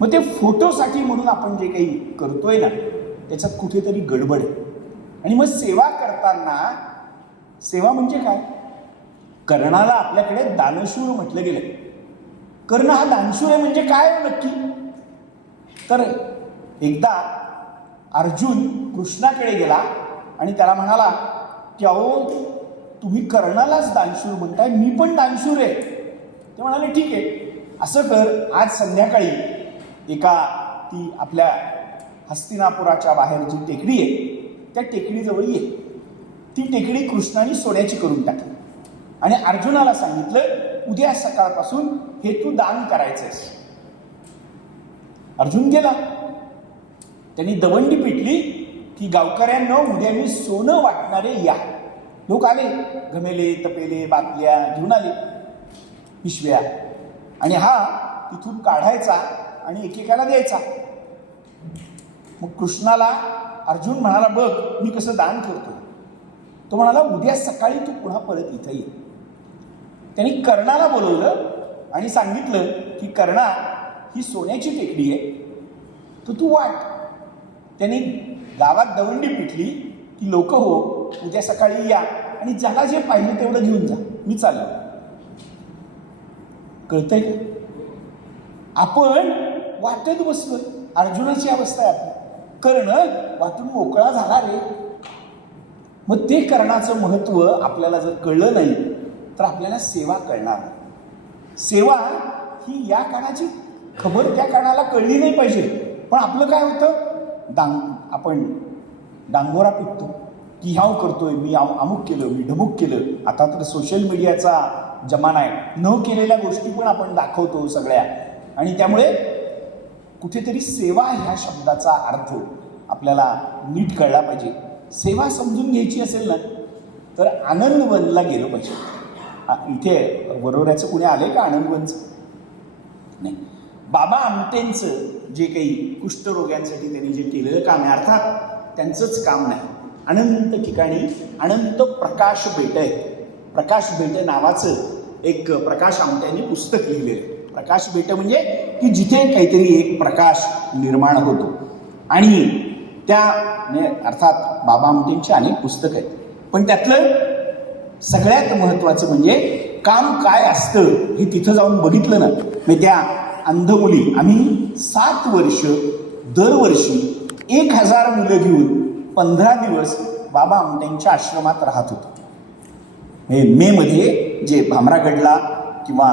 मग ते फोटोसाठी म्हणून आपण जे काही करतोय ना त्याच्यात कुठेतरी गडबड आहे. आणि मग सेवा करताना, सेवा म्हणजे काय? कर्णाला आपल्याकडे दानशूर म्हटलं गेलं. कर्ण हा दानशूर आहे म्हणजे काय नक्की? तर एकदा अर्जुन कृष्णाकडे गेला आणि त्याला म्हणाला की अहो तुम्ही कर्णालाच दानशूर म्हणताय, मी पण दानशूर आहे. ते म्हणाले ठीक आहे, असं कर, आज संध्याकाळी एका ती आपल्या हस्तिनापुराच्या बाहेर जी टेकडी आहे त्या टेकडीजवळ ये. ती टेकडी कृष्णाने सोन्याची करून टाकली आणि अर्जुनाला सांगितलं उद्या सकाळपासून हे तू दान करायचंस. अर्जुन गेला. त्यांनी दवंडी पिटली की गावकऱ्यांना उद्या मी सोनं वाटणारे या. लोक आले, घमेले तपेले बाटल्या घेऊन आले, पिशव्या, आणि हा तिथून काढायचा आणि एकेकाला द्यायचा. मग कृष्णाला अर्जुन म्हणाला बघ मी कसं दान करतो. तो म्हणाला उद्या सकाळी तू पुन्हा परत इथं ये. त्यांनी कर्णाला बोलवलं आणि सांगितलं की कर्णा ही सोन्याची टेकडी आहे, तर तू वाट. त्यांनी गावात दवंडी पिटली की लोक हो उद्या सकाळी या आणि ज्याला जे पाहिजे तेवढं घेऊन जा, मी चाललो. कळतंय का? आपण वाटत बसलोय. अर्जुनाची अवस्था आहे आपली. कर्ण वाटून मोकळा झाला रे. मग ते कर्णाचं महत्व आपल्याला जर कळलं नाही तर आपल्याला सेवा कळणार नाही. सेवा ही या कानाची खबर त्या कानाला कळली नाही पाहिजे. पण आपलं काय होतं, आपण डांगोरा पिकतो की ह्याव करतोय, मी अमुक केलं, मी ढमुक केलं. आता तर सोशल मीडियाचा जमाना आहे, न केलेल्या गोष्टी पण आपण दाखवतो सगळ्या. आणि त्यामुळे कुठेतरी सेवा ह्या शब्दाचा अर्थ आपल्याला नीट कळला पाहिजे. सेवा समजून घ्यायची असेल ना तर आनंदवनला गेलं पाहिजे. इथे वरोऱ्याचं कुणी आलंय का आनंदवनचं? नाही. बाबा आमटेंचं जे काही कुष्ठरोग्यांसाठी त्यांनी जे केलेलं काम आहे, अर्थात त्यांचंच काम नाही, अनंत ठिकाणी अनंत प्रकाश बेट आहे. प्रकाश बेट नावाचं एक प्रकाश आमट्यांनी पुस्तक लिहिलेलं. प्रकाश बेट म्हणजे की जिथे काहीतरी एक प्रकाश निर्माण होतो. आणि त्या अर्थात बाबा आमटेंची अनेक पुस्तकं आहेत, पण त्यातलं सगळ्यात महत्त्वाचं म्हणजे काम काय असतं हे तिथं जाऊन बघितलं ना. म्हणजे त्या अंध मुली, आम्ही 7 वर्ष दरवर्षी 1000 मुलं घेऊन 15 दिवस बाबा आमटेंच्या आश्रमात राहत होतो. मे मध्ये जे भामरागडला किंवा